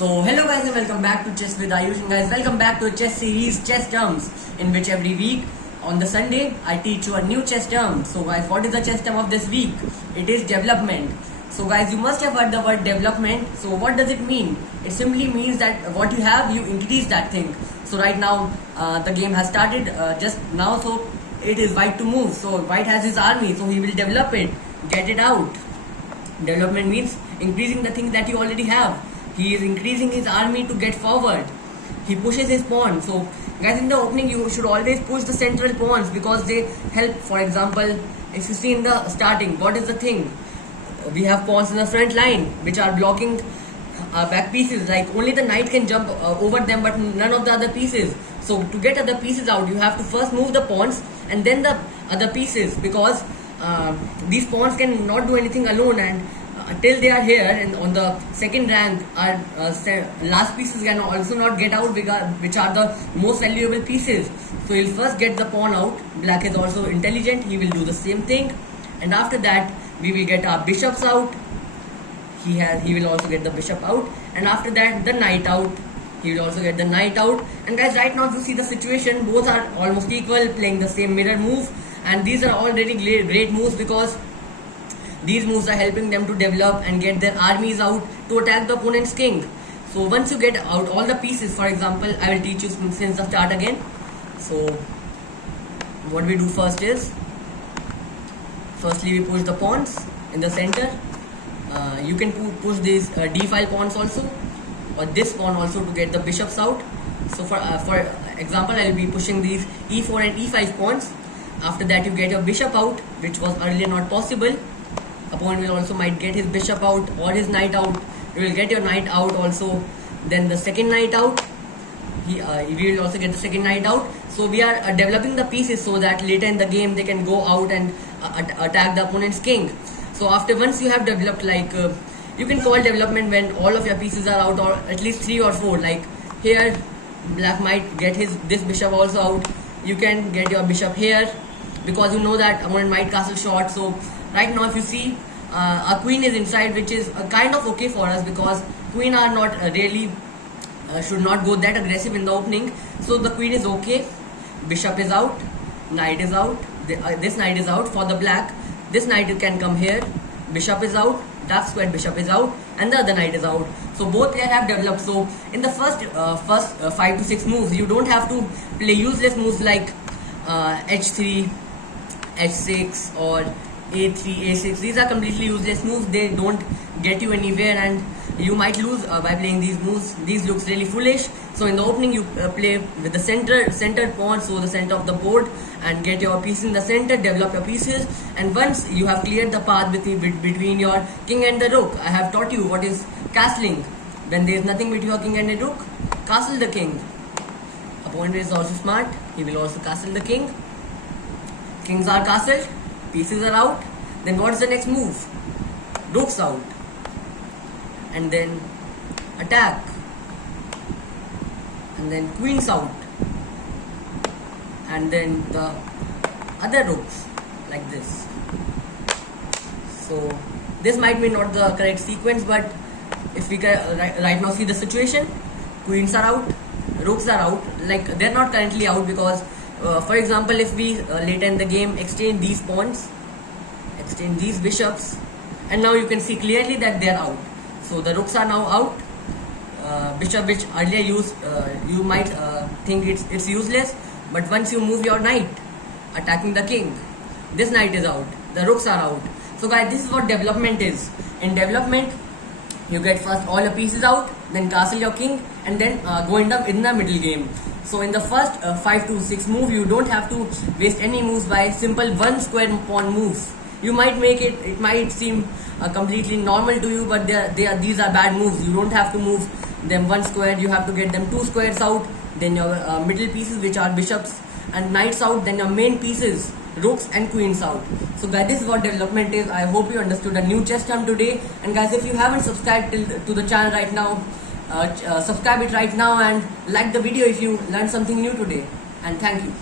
So hello guys and welcome back to Chess with Ayush, and guys welcome back to a chess series Chess Terms, in which every week on the Sunday I teach you a new chess term. So guys, what is the chess term of this week? It is development. So guys, you must have heard the word development. So what does it mean? It simply means that what you have, you increase that thing. So right now the game has started just now, so it is white to move. So white has his army, so he will develop it, get it out. Development means increasing the things that you already have. He is increasing his army to get forward. He pushes his pawn. So guys, in the opening you should always push the central pawns because they help. For example, if you see in the starting, what is the thing? We have pawns in the front line which are blocking back pieces. Like only the knight can jump over them, but none of the other pieces. So to get other pieces out, you have to first move the pawns and then the other pieces, because these pawns can not do anything alone, and till they are here and on the second rank, our last pieces can also not get out, which are the most valuable pieces. So he'll first get the pawn out. Black is also intelligent, he will do the same thing, and after that we will get our bishops out. He will also get the bishop out, and after that the knight out. He will also get the knight out. And guys, right now you see the situation, both are almost equal, playing the same mirror move, and these are already great moves because these moves are helping them to develop and get their armies out to attack the opponent's king. So once you get out all the pieces, for example, I will teach you since the start again. So what we do first is, firstly we push the pawns in the center. You can push these d5 pawns also, or this pawn also, to get the bishops out. So for example, I will be pushing these e4 and e5 pawns. After that you get your bishop out, which was earlier not possible. Opponent will also might get his bishop out or his knight out. You will get your knight out also. Then the second knight out. We will also get the second knight out. So we are developing the pieces so that later in the game they can go out and attack the opponent's king. So once you have developed, like you can call development when all of your pieces are out, or at least 3 or 4. Like here, black might get this bishop also out. You can get your bishop here because you know that opponent might castle short. So right now if you see, our queen is inside, which is kind of okay for us because queen are not really should not go that aggressive in the opening. So the queen is okay, bishop is out, knight is out, this knight is out for the black. This knight can come here, bishop is out, dark squared bishop is out, and the other knight is out. So both players have developed. So in the first 5 to 6 moves, you don't have to play useless moves like h3, h6 or a3, a6. These are completely useless moves. They don't get you anywhere, and you might lose by playing these moves. These looks really foolish. So in the opening you play with the centered pawn, so the center of the board, and get your piece in the center, develop your pieces. And once you have cleared the path between your king and the rook, I have taught you what is castling. When there is nothing between your king and the rook, castle the king. Opponent is also smart, he will also castle the king. Kings are castled, pieces are out. Then what is the next move? Rooks out, and then attack, and then queens out, and then the other rooks, like this. So this might be not the correct sequence, but if we can right now see the situation, queens are out, rooks are out. Like they're not currently out because for example, if we later in the game exchange these pawns, exchange these bishops, and now you can see clearly that they are out. So the rooks are now out. Bishop, which earlier used, you might think it's useless, but once you move your knight attacking the king, this knight is out, the rooks are out. So guys, this is what development is. In development, you get first all your pieces out, then castle your king, and then go in the middle game. So in the first 5 to 6 move, you don't have to waste any moves by simple one square pawn moves. You might make it might seem completely normal to you, but these are bad moves. You don't have to move them one square, you have to get them 2 squares out, then your middle pieces, which are bishops and knights, out, then your main pieces, rooks and queens, out. So guys, this is what development is. I hope you understood a new chess term today. And guys, if you haven't subscribed to the channel right now, subscribe it right now and like the video if you learned something new today. And thank you.